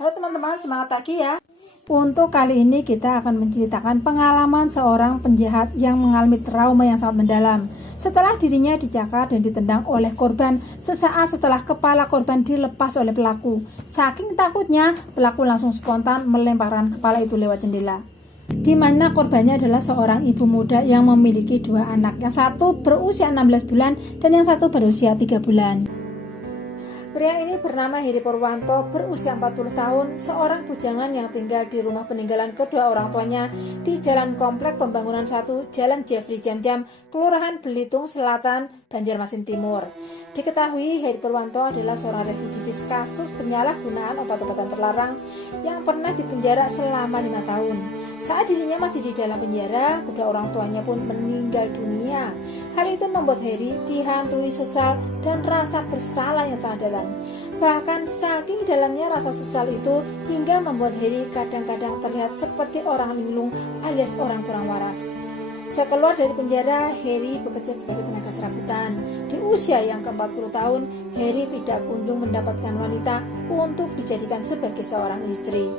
Halo teman-teman, semangat pagi ya. Untuk kali ini kita akan menceritakan pengalaman seorang penjahat yang mengalami trauma yang sangat mendalam setelah dirinya dicakar dan ditendang oleh korban sesaat setelah kepala korban dilepas oleh pelaku. Saking takutnya, pelaku langsung spontan melemparkan kepala itu lewat jendela. Di mana korbannya adalah seorang ibu muda yang memiliki dua anak, yang satu berusia 16 bulan dan yang satu berusia 3 bulan. Pria ini bernama Heri Purwanto, berusia 40 tahun, seorang bujangan yang tinggal di rumah peninggalan kedua orang tuanya di Jalan Komplek Pembangunan 1, Jalan Jeffrey Jam-Jam, Kelurahan Belitung Selatan, Banjarmasin Timur. Diketahui Heri Purwanto adalah seorang residivis kasus penyalahgunaan obat-obatan terlarang yang pernah dipenjara selama 5 tahun. Saat dirinya masih di dalam penjara, kedua orang tuanya pun meninggal dunia. Hal itu membuat Heri dihantui sesal dan rasa bersalah yang sangat dalam. Bahkan saking dalamnya rasa sesal itu hingga membuat Heri kadang-kadang terlihat seperti orang linglung alias orang kurang waras. Sekeluar dari penjara, Heri bekerja sebagai tenaga serabutan. Di usia yang ke-40 tahun, Heri tidak kunjung mendapatkan wanita untuk dijadikan sebagai seorang istri.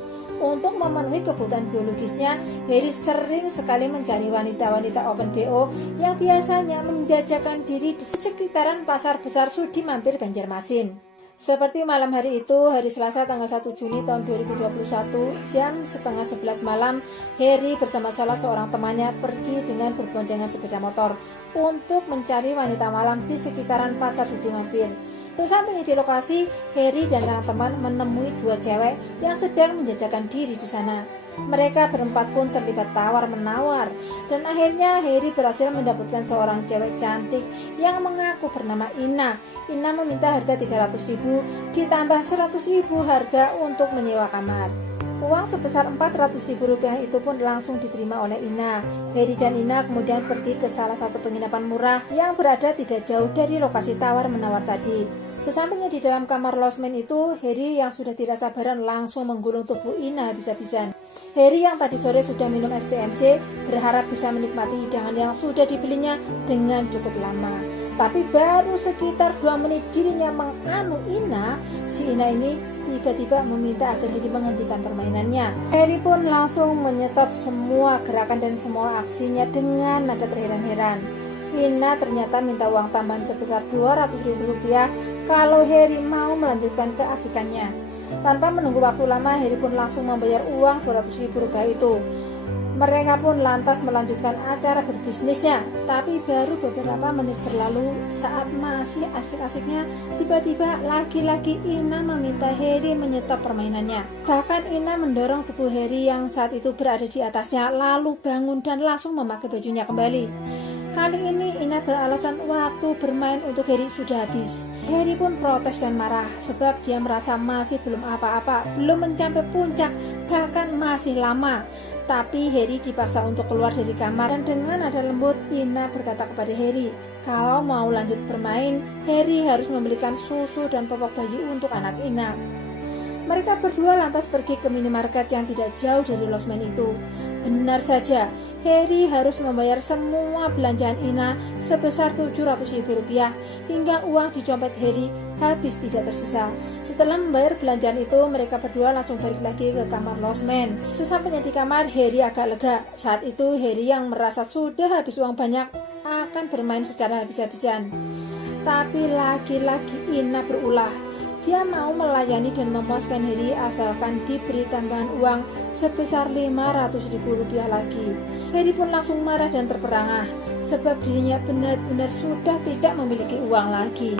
Untuk memenuhi kebutuhan biologisnya, Heri sering sekali mencari wanita-wanita open BO yang biasanya menjajakan diri di sekitaran Pasar Besar Sudi Mampir, Banjarmasin. Seperti malam hari itu, hari Selasa tanggal 1 Juni tahun 2021, jam setengah 11 malam, Heri bersama salah seorang temannya pergi dengan berboncengan sepeda motor untuk mencari wanita malam di sekitaran Pasar Sudi Mampir. Sesampainya di lokasi, Heri dan teman-teman menemui dua cewek yang sedang menjajakan diri di sana. Mereka berempat pun terlibat tawar-menawar dan akhirnya Heri berhasil mendapatkan seorang cewek cantik yang mengaku bernama Ina. Ina meminta harga 300.000 ditambah 100.000 harga untuk menyewa kamar. Uang sebesar Rp400.000 itu pun langsung diterima oleh Ina. Heri dan Ina kemudian pergi ke salah satu penginapan murah yang berada tidak jauh dari lokasi tawar-menawar tadi. Sesampainya di dalam kamar losmen itu, Heri yang sudah tidak sabaran langsung menggulung tubuh Ina habis-habisan. Heri yang tadi sore sudah minum STMJ berharap bisa menikmati hidangan yang sudah dibelinya dengan cukup lama. Tapi baru sekitar 2 menit dirinya menganu Ina, si Ina ini tiba-tiba meminta agar Heri menghentikan permainannya. Heri pun langsung menyetop semua gerakan dan semua aksinya dengan nada terheran-heran. Ina ternyata minta uang tambahan sebesar Rp200.000 kalau Heri mau melanjutkan keasikannya. Tanpa menunggu waktu lama, Heri pun langsung membayar uang Rp200.000 itu. Mereka pun lantas melanjutkan acara berbisnisnya. Tapi baru beberapa menit berlalu, saat masih asik-asiknya, tiba-tiba lagi-lagi Ina meminta Heri menyetop permainannya. Bahkan Ina mendorong tubuh Heri yang saat itu berada di atasnya, lalu bangun dan langsung memakai bajunya kembali. Kali ini Ina beralasan waktu bermain untuk Heri sudah habis. Heri pun protes dan marah sebab dia merasa masih belum apa-apa, belum mencapai puncak, bahkan masih lama. Tapi Heri dipaksa untuk keluar dari kamar dan dengan nada lembut Ina berkata kepada Heri, kalau mau lanjut bermain, Heri harus membelikan susu dan popok bayi untuk anak Ina. Mereka berdua lantas pergi ke minimarket yang tidak jauh dari losmen itu. Benar saja, Heri harus membayar semua belanjaan Ina sebesar Rp700.000 hingga uang di dompet Heri habis tidak tersisa. Setelah membayar belanjaan itu, mereka berdua langsung balik lagi ke kamar losmen. Sesampainya di kamar, Heri agak lega. Saat itu Heri yang merasa sudah habis uang banyak akan bermain secara habis-habisan. Tapi lagi-lagi Ina berulah. Dia mau melayani dan memuaskan Heri asalkan diberi tambahan uang sebesar Rp500.000 lagi. Heri pun langsung marah dan terperangah sebab dirinya benar-benar sudah tidak memiliki uang lagi.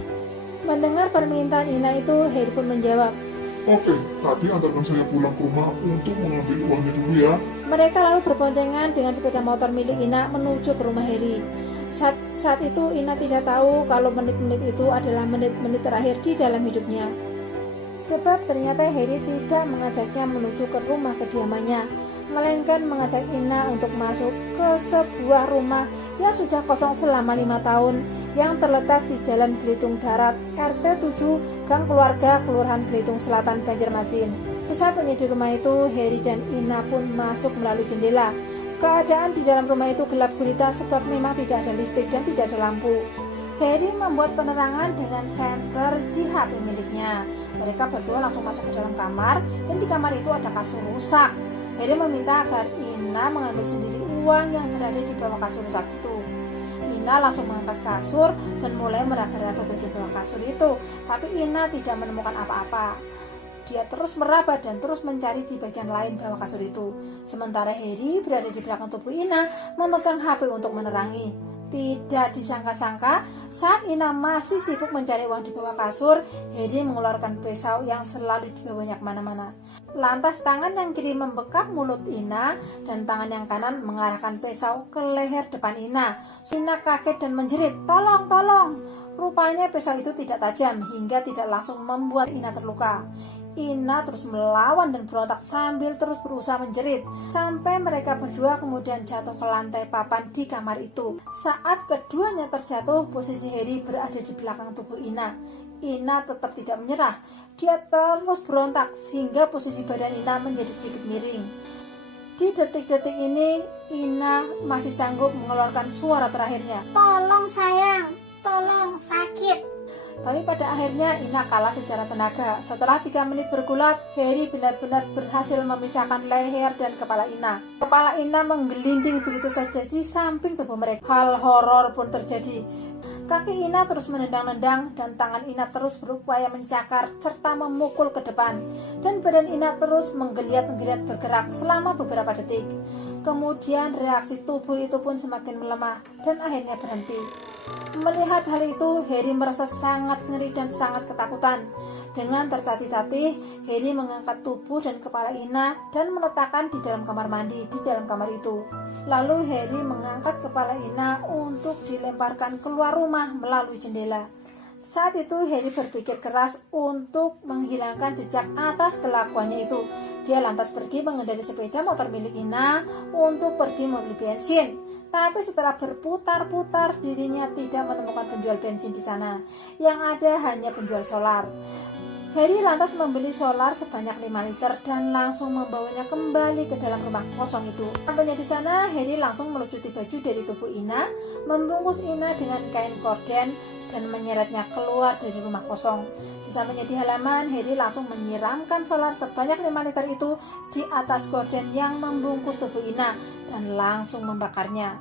Mendengar permintaan Ina itu, Heri pun menjawab, "Oke, tadi antarkan saya pulang ke rumah untuk mengambil uangnya dulu ya." Mereka lalu berboncengan dengan sepeda motor milik Ina menuju ke rumah Heri. Saat itu Ina tidak tahu kalau menit-menit itu adalah menit-menit terakhir di dalam hidupnya. Sebab ternyata Heri tidak mengajaknya menuju ke rumah kediamannya, melainkan mengajak Ina untuk masuk ke sebuah rumah yang sudah kosong selama 5 tahun yang terletak di Jalan Belitung Darat, RT 7, Gang Keluarga, Kelurahan Belitung Selatan, Banjarmasin. Sesampainya di rumah itu, Heri dan Ina pun masuk melalui jendela. Keadaan di dalam rumah itu gelap gulita sebab memang tidak ada listrik dan tidak ada lampu. Harry membuat penerangan dengan senter di HP miliknya. Mereka berdua langsung masuk ke dalam kamar, dan di kamar itu ada kasur rusak. Harry meminta agar Ina mengambil sendiri uang yang berada di bawah kasur rusak itu. Ina langsung mengangkat kasur dan mulai meraba-raba bagian bawah kasur itu, tapi Ina tidak menemukan apa-apa. Dia terus meraba dan terus mencari di bagian lain bawah kasur itu. Sementara Harry berada di belakang tubuh Ina, memegang HP untuk menerangi. Tidak disangka-sangka, saat Ina masih sibuk mencari uang di bawah kasur, Harry mengeluarkan pisau yang selalu dibawanya kemana-mana. Lantas tangan yang kiri membekap mulut Ina, dan tangan yang kanan mengarahkan pisau ke leher depan Ina. Ina kaget dan menjerit, "Tolong, tolong!" Rupanya pisau itu tidak tajam hingga tidak langsung membuat Ina terluka. Ina terus melawan dan berontak sambil terus berusaha menjerit, sampai mereka berdua kemudian jatuh ke lantai papan di kamar itu. Saat keduanya terjatuh, posisi Harry berada di belakang tubuh Ina. Ina tetap tidak menyerah. Dia terus berontak sehingga posisi badan Ina menjadi sedikit miring. Di detik-detik ini, Ina masih sanggup mengeluarkan suara terakhirnya, "Tolong sayang, tolong, sakit." Tapi pada akhirnya Ina kalah secara tenaga. Setelah 3 menit bergulat, Harry benar-benar berhasil memisahkan leher dan kepala Ina. Kepala Ina menggelinding begitu saja di samping tubuh mereka. Hal horor pun terjadi. Kaki Ina terus menendang-nendang dan tangan Ina terus berupaya mencakar serta memukul ke depan. Dan badan Ina terus menggeliat-geliat bergerak selama beberapa detik. Kemudian reaksi tubuh itu pun semakin melemah dan akhirnya berhenti. Melihat hal itu, Harry merasa sangat ngeri dan sangat ketakutan. Dengan tertatih-tatih, Harry mengangkat tubuh dan kepala Ina dan meletakkan di dalam kamar mandi di dalam kamar itu. Lalu Harry mengangkat kepala Ina untuk dilemparkan keluar rumah melalui jendela. Saat itu Harry berpikir keras untuk menghilangkan jejak atas kelakuannya itu. Dia lantas pergi mengendarai sepeda motor milik Ina untuk pergi membeli bensin. Tapi setelah berputar-putar, dirinya tidak menemukan penjual bensin di sana. Yang ada hanya penjual solar. Harry lantas membeli solar sebanyak 5 liter dan langsung membawanya kembali ke dalam rumah kosong itu. Sampainya di sana, Harry langsung melucuti baju dari tubuh Ina, membungkus Ina dengan kain korden dan menyeretnya keluar dari rumah kosong. Sesampainya di halaman, Harry langsung menyiramkan solar sebanyak 5 liter itu di atas korden yang membungkus tubuh Ina dan langsung membakarnya.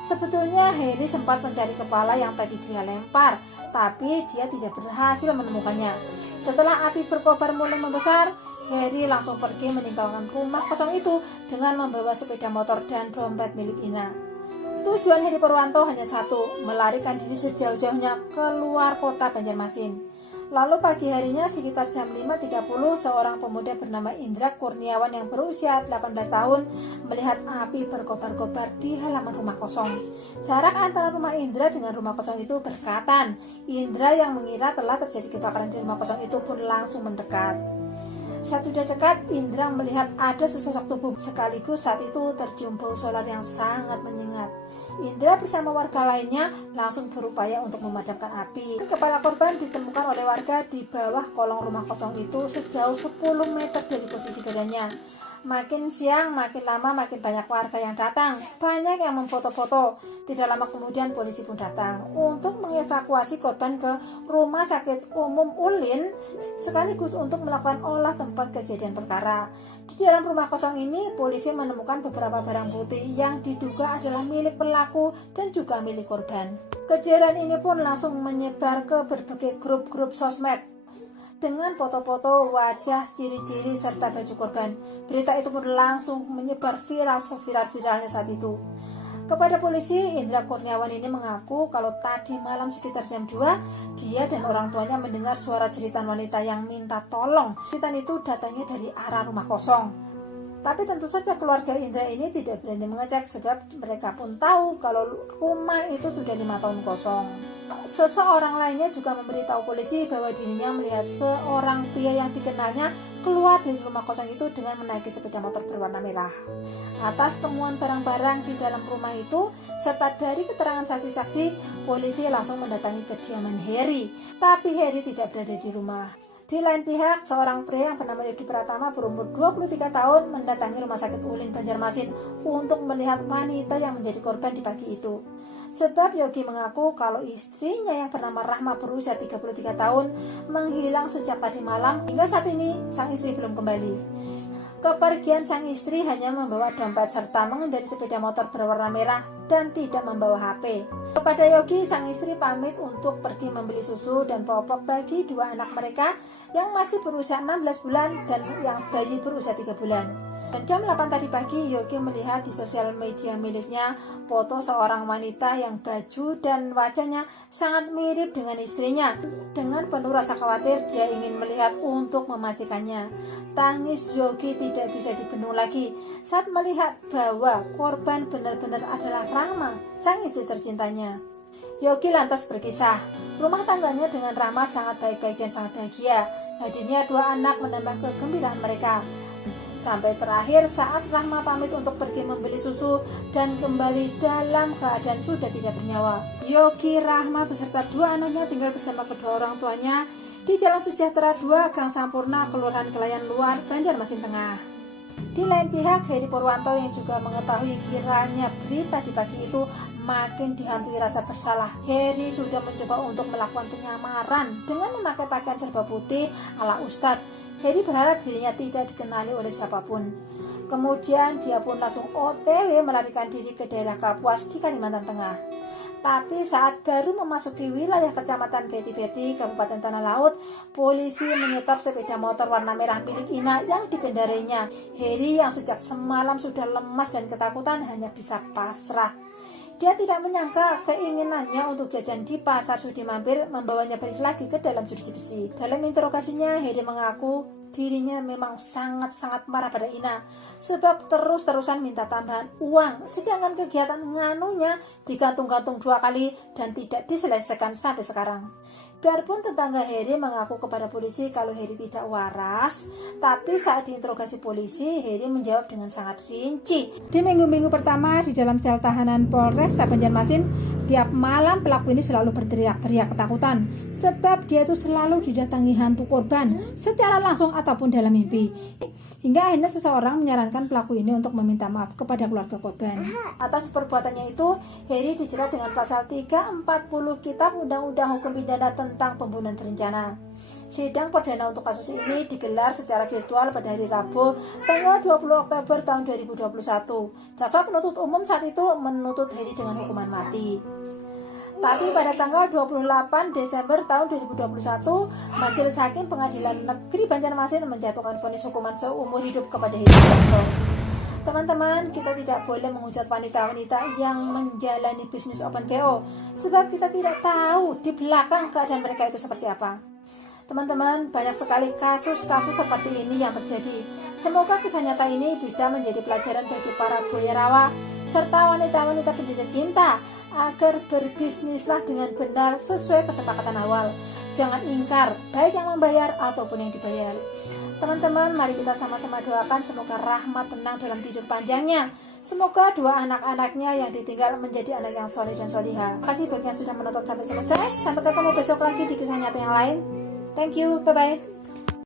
Sebetulnya Harry sempat mencari kepala yang tadi dia lempar, tapi dia tidak berhasil menemukannya. Setelah api berkobar mulai membesar, Harry langsung pergi meninggalkan rumah kosong itu dengan membawa sepeda motor dan dompet milik Ina. Tujuan Harry Purwanto hanya satu, melarikan diri sejauh-jauhnya keluar kota Banjarmasin. Lalu pagi harinya sekitar jam 5.30, seorang pemuda bernama Indra Kurniawan yang berusia 18 tahun melihat api berkobar-kobar di halaman rumah kosong. Jarak antara rumah Indra dengan rumah kosong itu berdekatan. Indra yang mengira telah terjadi kebakaran di rumah kosong itu pun langsung mendekat. Saat sudah dekat, Indra melihat ada sesosok tubuh. Sekaligus saat itu tercium bau solar yang sangat menyengat. Indra bersama warga lainnya langsung berupaya untuk memadamkan api. Kepala korban ditemukan oleh warga di bawah kolong rumah kosong itu sejauh 10 meter dari posisi badannya. Makin siang, makin lama, makin banyak warga yang datang. Banyak yang memfoto-foto. Tidak lama kemudian polisi pun datang untuk mengevakuasi korban ke Rumah Sakit Umum Ulin, sekaligus untuk melakukan olah tempat kejadian perkara. Di dalam rumah kosong ini, polisi menemukan beberapa barang bukti yang diduga adalah milik pelaku dan juga milik korban. Kejadian ini pun langsung menyebar ke berbagai grup-grup sosmed dengan foto-foto wajah, ciri-ciri, serta baju korban. Berita itu pun langsung menyebar viral seviral-viralnya saat itu. Kepada polisi, Indra Kurniawan ini mengaku kalau tadi malam sekitar jam 2, dia dan orang tuanya mendengar suara jeritan wanita yang minta tolong. Jeritan itu datangnya dari arah rumah kosong. Tapi tentu saja keluarga Indra ini tidak berani mengecek sebab mereka pun tahu kalau rumah itu sudah 5 tahun kosong. Seseorang lainnya juga memberitahu polisi bahwa dirinya melihat seorang pria yang dikenalnya keluar dari rumah kosong itu dengan menaiki sepeda motor berwarna merah. Atas temuan barang-barang di dalam rumah itu serta dari keterangan saksi-saksi, polisi langsung mendatangi kediaman Harry. Tapi Harry tidak berada di rumah. Di lain pihak, seorang pria yang bernama Yogi Pratama berumur 23 tahun mendatangi Rumah Sakit Ulin Banjarmasin untuk melihat wanita yang menjadi korban di pagi itu. Sebab Yogi mengaku kalau istrinya yang bernama Rahma berusia 33 tahun menghilang sejak tadi malam hingga saat ini sang istri belum kembali. Kepergian sang istri hanya membawa dompet serta mengendarai sepeda motor berwarna merah dan tidak membawa HP. Kepada Yogi, sang istri pamit untuk pergi membeli susu dan popok bagi dua anak mereka yang masih berusia 16 bulan dan yang bayi berusia 3 bulan. Dan jam 8 tadi pagi, Yogi melihat di sosial media miliknya foto seorang wanita yang baju dan wajahnya sangat mirip dengan istrinya. Dengan penuh rasa khawatir, dia ingin melihat untuk memastikannya. Tangis Yogi tidak bisa dibendung lagi saat melihat bahwa korban benar-benar adalah Rahma, sang istri tercintanya. Yogi lantas berkisah, rumah tangganya dengan Rahma sangat baik-baik dan sangat bahagia. Hadirnya dua anak menambah kegembiraan mereka. Sampai terakhir saat Rahma pamit untuk pergi membeli susu dan kembali dalam keadaan sudah tidak bernyawa. Yogi, Rahma beserta dua anaknya tinggal bersama kedua orang tuanya di Jalan Sejahtera 2, Gang Sampurna, Kelurahan Kelayan Luar, Banjarmasin Tengah. Di lain pihak, Heri Purwanto yang juga mengetahui viralnya berita di pagi itu makin dihantui rasa bersalah. Heri sudah mencoba untuk melakukan penyamaran dengan memakai pakaian serba putih ala Ustadz. Heri berharap dirinya tidak dikenali oleh siapapun. Kemudian dia pun langsung OTW melarikan diri ke daerah Kapuas di Kalimantan Tengah. Tapi saat baru memasuki wilayah Kecamatan Beti-Beti, Kabupaten Tanah Laut, polisi menyetop sepeda motor warna merah milik Ina yang dikendarainya. Heri yang sejak semalam sudah lemas dan ketakutan hanya bisa pasrah. Dia tidak menyangka keinginannya untuk jajan di Pasar Sudi Mampir membawanya balik lagi ke dalam jeruji besi. Dalam interogasinya, Heri mengaku dirinya memang sangat-sangat marah pada Ina sebab terus-terusan minta tambahan uang, sedangkan kegiatan nganunya digantung-gantung 2 kali dan tidak diselesaikan sampai sekarang. Biarpun tetangga Heri mengaku kepada polisi kalau Heri tidak waras, tapi saat diinterogasi polisi, Heri menjawab dengan sangat rinci. Di minggu-minggu pertama di dalam sel tahanan Polresta Banjarmasin, tiap malam pelaku ini selalu berteriak-teriak ketakutan, sebab dia itu selalu didatangi hantu korban secara langsung ataupun dalam mimpi. Hingga akhirnya seseorang menyarankan pelaku ini untuk meminta maaf kepada keluarga korban. Atas perbuatannya itu, Heri dijerat dengan pasal 340 Kitab Undang-Undang Hukum Pidana tentang pembunuhan berencana. Sidang perdana untuk kasus ini digelar secara virtual pada hari Rabu, tanggal 20 Oktober tahun 2021. Jaksa penuntut umum saat itu menuntut Heri dengan hukuman mati. Tapi pada tanggal 28 Desember tahun 2021, Majelis Hakim Pengadilan Negeri Banjarmasin menjatuhkan vonis hukuman seumur hidup kepada Heri Purwanto. Teman-teman, kita tidak boleh menghujat wanita-wanita yang menjalani bisnis open PO, sebab kita tidak tahu di belakang keadaan mereka itu seperti apa. Teman-teman, banyak sekali kasus-kasus seperti ini yang terjadi. Semoga kisah nyata ini bisa menjadi pelajaran bagi para voyeur serta wanita-wanita pencinta cinta agar berbisnislah dengan benar sesuai kesepakatan awal. Jangan ingkar, baik yang membayar ataupun yang dibayar. Teman-teman, mari kita sama-sama doakan semoga Rahma tenang dalam tidur panjangnya. Semoga dua anak-anaknya yang ditinggal menjadi anak yang soleh dan solihah. Terima kasih bagi yang sudah menonton sampai selesai. Sampai ketemu besok lagi di kisah nyata yang lain. Thank you, bye-bye.